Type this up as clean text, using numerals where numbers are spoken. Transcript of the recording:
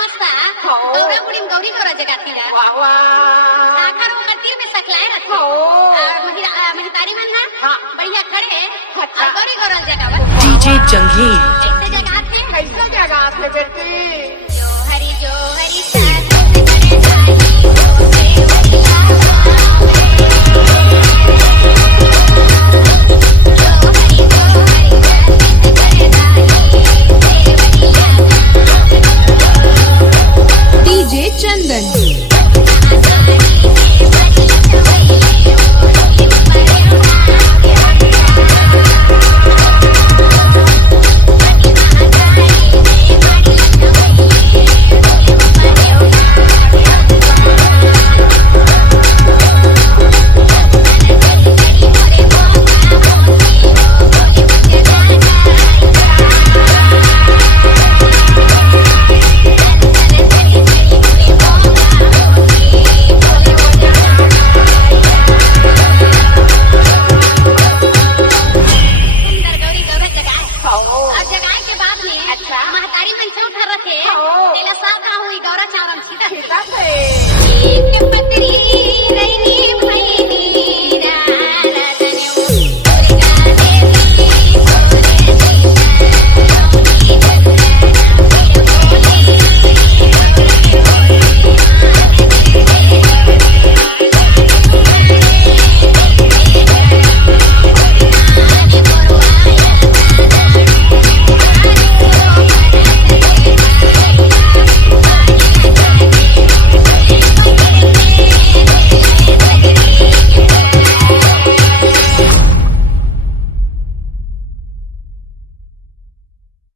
मस्त गौरा गुड़ी गौरी गौरा जगाती है आकर वो कट्टी में सकलाए रखो मेरी तारी मन ना बढ़िया खड़े और गौरी गौरा जगावत डीजे जंगीर कैसे जगाते बेटी जो हरी डीजे चंदन